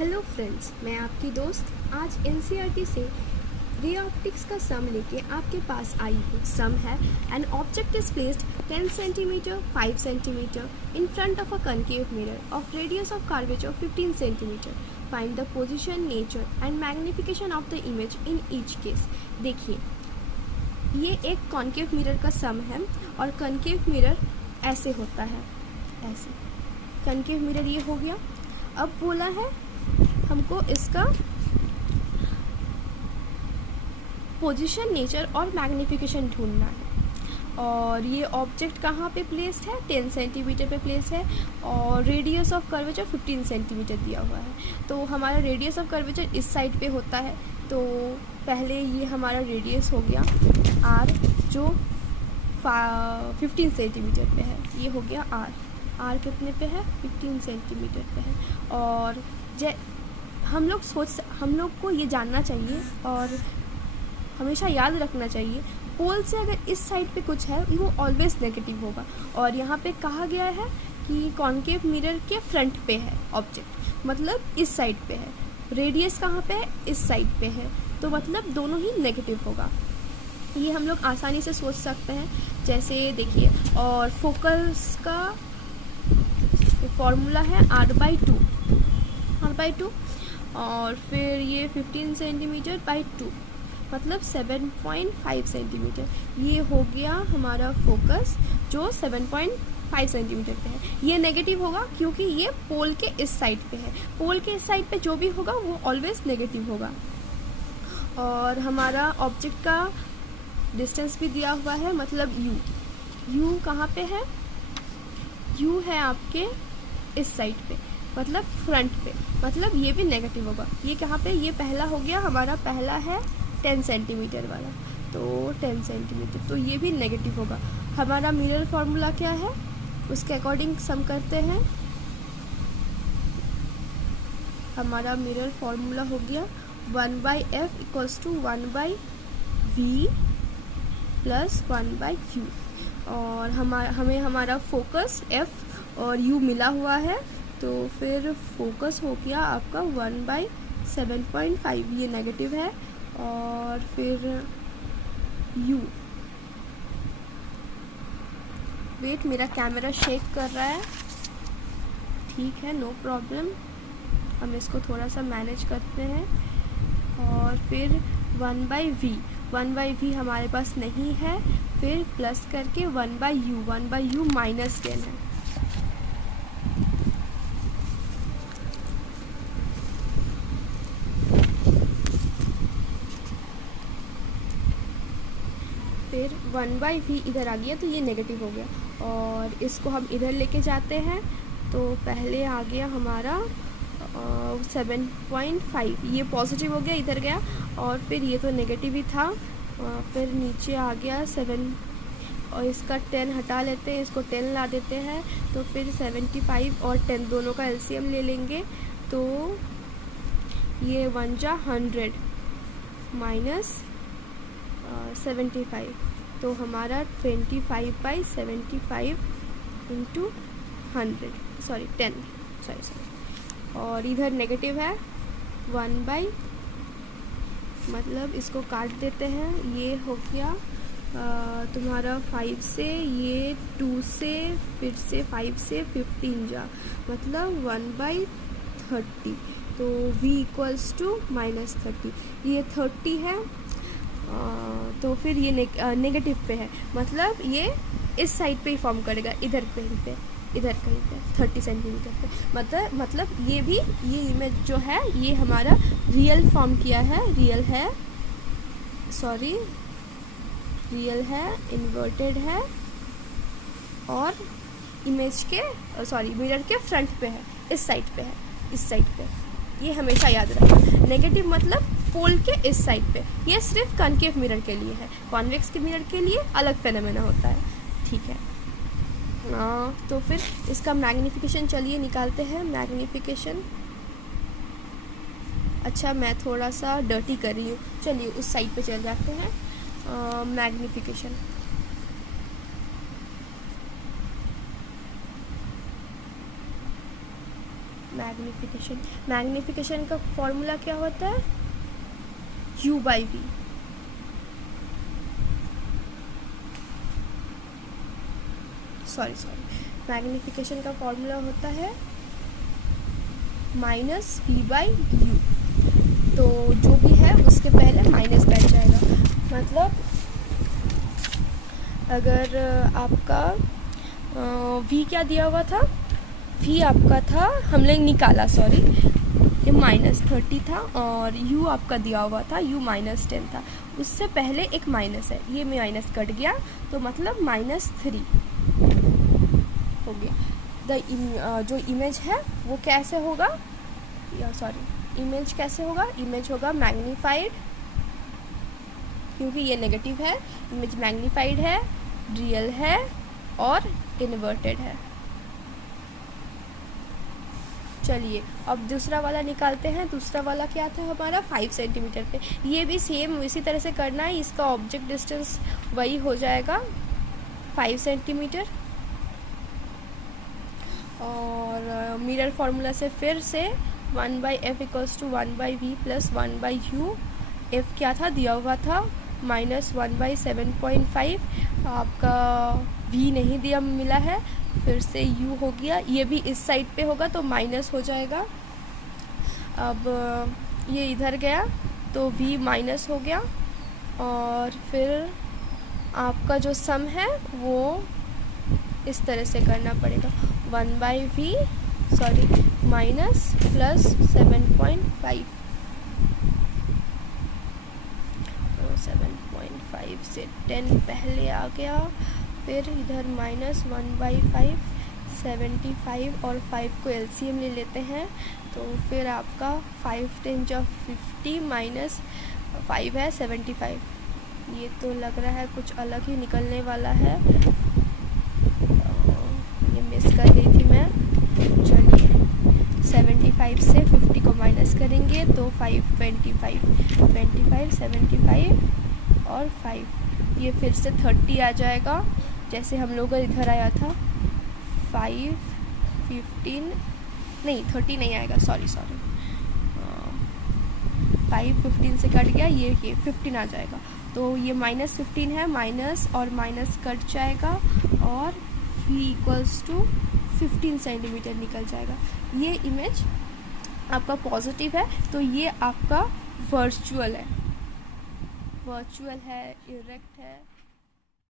Hello friends, मैं आपकी दोस्त आज एनसीईआरटी से रे ऑप्टिक्स का सम लेके आपके पास आई हूँ। सम है an object is placed 10 centimetre 5 centimetre in front of a concave mirror of radius of curvature 15 centimetre. Find the position, nature and magnification of the image in each case. देखिए, ये एक concave mirror का सम है और concave mirror ऐसे होता है, ऐसे कनकेव मिरर ये हो गया। अब बोला है हमको इसका पोजीशन, नेचर और मैग्निफिकेशन ढूंढना है। और ये ऑब्जेक्ट कहाँ पे प्लेस्ड है? 10 सेंटीमीटर पे प्लेस है और रेडियस ऑफ कर्वेचर 15 सेंटीमीटर दिया हुआ है। तो हमारा रेडियस ऑफ कर्वेचर इस साइड पे होता है, तो पहले ये हमारा रेडियस हो गया आर, जो 15 सेंटीमीटर पे है। ये हो गया आर कितने पे है? 15 सेंटीमीटर पे है। और हम लोग को ये जानना चाहिए और हमेशा याद रखना चाहिए, पोल से अगर इस साइड पे कुछ है वो ऑलवेज नेगेटिव होगा। और यहाँ पे कहा गया है कि कॉन्केव मिरर के फ्रंट पे है ऑब्जेक्ट, मतलब इस साइड पे है। रेडियस कहाँ पे है? इस साइड पे है, तो मतलब दोनों ही नेगेटिव होगा। ये हम लोग आसानी से सोच सकते हैं। जैसे देखिए, और फोकस का फॉर्मूला है r/2 और फिर ये 15 सेंटीमीटर बाई 2 मतलब 7.5 सेंटीमीटर। ये हो गया हमारा फोकस जो 7.5 सेंटीमीटर पे है। ये नेगेटिव होगा क्योंकि ये पोल के इस साइड पे है। पोल के इस साइड पे जो भी होगा वो ऑलवेज नेगेटिव होगा। और हमारा ऑब्जेक्ट का डिस्टेंस भी दिया हुआ है, मतलब यू कहाँ पे है? यू है आपके इस साइड पे, मतलब फ्रंट पे, मतलब ये भी नेगेटिव होगा। ये कहाँ पे? ये पहला हो गया हमारा, पहला है 10 सेंटीमीटर वाला, तो 10 सेंटीमीटर, तो ये भी नेगेटिव होगा। हमारा मिरर फॉर्मूला क्या है उसके अकॉर्डिंग सम करते हैं। हमारा मिरर फॉर्मूला हो गया 1/f equals to 1/v plus 1/u। और हमें हमारा फोकस f और u मिला हुआ है, तो फिर फोकस हो गया आपका 1/7.5, ये नेगेटिव है। और फिर u, वेट मेरा कैमरा शेक कर रहा है, ठीक है, नो प्रॉब्लम, हम इसको थोड़ा सा मैनेज करते हैं। और फिर 1/v हमारे पास नहीं है, फिर प्लस करके 1/u -10 है। फिर 1/v इधर आ गया, तो ये नेगेटिव हो गया। और इसको हम इधर लेके जाते हैं, तो पहले आ गया हमारा 7.5, ये पॉजिटिव हो गया, इधर गया। और फिर ये तो नेगेटिव ही था, फिर नीचे आ गया 7, और इसका 10 हटा लेते हैं, इसको 10 ला देते हैं, तो फिर 75 और 10 दोनों का एलसीएम ले लेंगे, तो ये 1/100 माइनस 75, तो हमारा 25/75 इंटू 100, सॉरी 10, सॉरी। और इधर नेगेटिव है 1/, मतलब इसको काट देते हैं। ये हो गया तुम्हारा 5 से, ये 2 से, फिर से 5 से 15 जा, मतलब 1/30, तो v इक्वल्स टू -30। ये 30 है, तो फिर ये नेगेटिव पे है, मतलब ये इस साइड पे ही फॉर्म करेगा, इधर कहीं पे 30 सेंटीमीटर पे। मतलब ये भी, ये इमेज जो है ये हमारा रियल फॉर्म किया है, रियल है, इन्वर्टेड है, और इमेज के मिरर के फ्रंट पे है, इस साइड पे। ये हमेशा याद रखना। नेगेटिव मतलब पोल के इस साइड पे। ये सिर्फ कनकेव मिरर के लिए है, कॉन्वेक्स के मिरर के लिए अलग फेनोमेना होता है, ठीक है। तो फिर इसका मैग्निफिकेशन चलिए निकालते हैं। मैग्निफिकेशन, अच्छा मैं थोड़ा सा डर्टी कर रही हूँ, चलिए उस साइड पे चल जाते हैं। मैग्निफिकेशन, मैग्निफिकेशन का फॉर्मूला क्या होता है? u/v। सॉरी मैग्निफिकेशन का फॉर्मूला होता है -v/u। तो जो भी है उसके पहले माइनस बैठ जाएगा। मतलब अगर आपका v क्या दिया हुआ था? v आपका था, हमने निकाला, सॉरी, ये -30 था, और u आपका दिया हुआ था, u -10 था। उससे पहले एक माइनस है, ये माइनस कट गया तो मतलब -3 हो गया। जो इमेज है वो कैसे होगा, इमेज कैसे होगा? इमेज होगा मैग्नीफाइड, क्योंकि ये नेगेटिव है, इमेज मैग्नीफाइड है, रियल है और इन्वर्टेड है। चलिए अब दूसरा वाला निकालते हैं। दूसरा वाला क्या था हमारा? 5 सेंटीमीटर पे। ये भी सेम इसी तरह से करना है, इसका ऑब्जेक्ट डिस्टेंस वही हो जाएगा 5 सेंटीमीटर। और मिरर फार्मूला से फिर से 1/f = 1/v + 1/u। f क्या था? दिया हुआ था -1/7.5, आपका v नहीं दिया मिला है, फिर से u हो गया, ये भी इस साइड पे होगा तो माइनस हो जाएगा। अब ये इधर गया तो v माइनस हो गया, और फिर आपका जो सम है वो इस तरह से करना पड़ेगा, 1/v - +7.5। तो 7.5 से 10 पहले आ गया, फिर इधर -1/5, 75 और 5 को एलसीएम ले लेते हैं, तो फिर आपका 5 × 10 = 50 - 5 है 75। ये तो लग रहा है कुछ अलग ही निकलने वाला है, ये मिस कर गई थी मैं। चलिए 75 से 50 को माइनस करेंगे तो 5 25 75 और 5, ये फिर से 30 आ जाएगा, जैसे हम लोग का इधर आया था 5 15 नहीं 30 नहीं आएगा, सॉरी 5 15 से कट गया, ये 15 आ जाएगा। तो ये -15 है, माइनस और माइनस कट जाएगा और v = 15 सेंटीमीटर निकल जाएगा। ये इमेज आपका पॉजिटिव है, तो ये आपका वर्चुअल है, इरेक्ट है।